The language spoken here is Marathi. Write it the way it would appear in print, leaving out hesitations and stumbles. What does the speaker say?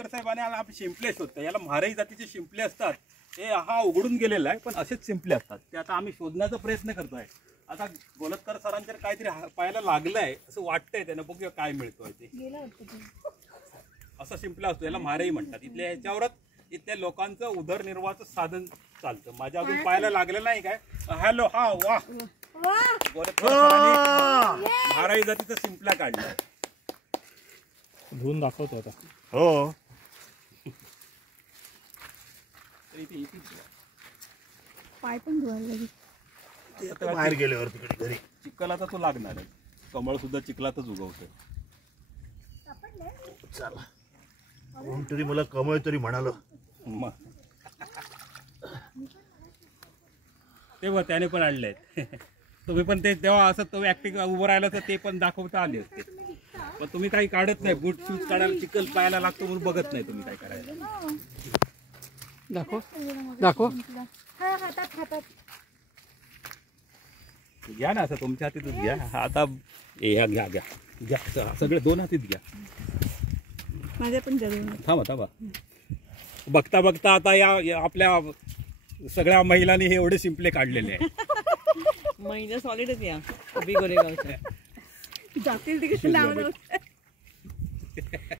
साहेबांनी आपण शिंपले शोधतो, याला म्हारई जातीचे शिंपले असतात. हे हा उघडून गेलेला आहे, पण असेच शिंपले असतात. ते आता आम्ही शोधण्याचा प्रयत्न करतोय. आता गोलतकर सरांच्या काहीतरी पायाला लागलंय असं वाटतंय, त्यांना बघूया काय मिळतोय ते. असं शिंपला असतो, याला म्हारई म्हणतात. इथल्या ह्याच्यावरच इथल्या लोकांचं उदरनिर्वाहाचं साधन चालतं. माझ्या अजून पायाला लागलेलं नाही काय. हॅलो, हा वा, गोलतकर सरांनी म्हारई जातीचा शिंपला काढलाय. धुवून दाखवतो आता. हो, पाय पण धुवायला बाहेर गेल्यावर तिकडे घरी चिखलाचा तो लागणार आहे. कमळ सुद्धा चिखलातच उगवतंय. चला, कोणतरी मला कमळ तरी म्हणाल. तेव्हा त्याने पण आणलंय. तुम्ही पण ते तेव्हा असं तो ऍक्टिंग उभं राहिलं तर ते पण दाखवता आले असते. पण तुम्ही काही काढत नाही. बूट शूज काढायला चिखल पायाला लागतो म्हणून बघत नाही तुम्ही काय करायला. दाखव दाखव. घ्या ना, असं तुमच्या हातीतच घ्या. आता घ्या घ्या घ्या घ्या, सगळे दोन हातीत घ्या. माझ्या पण थांबा थांबा. बघता बघता आता या आपल्या सगळ्या महिलांनी हे एवढे शिंपले काढलेले आहे. महिला सॉलिडच या गोरेगावच्या जातील तिकडे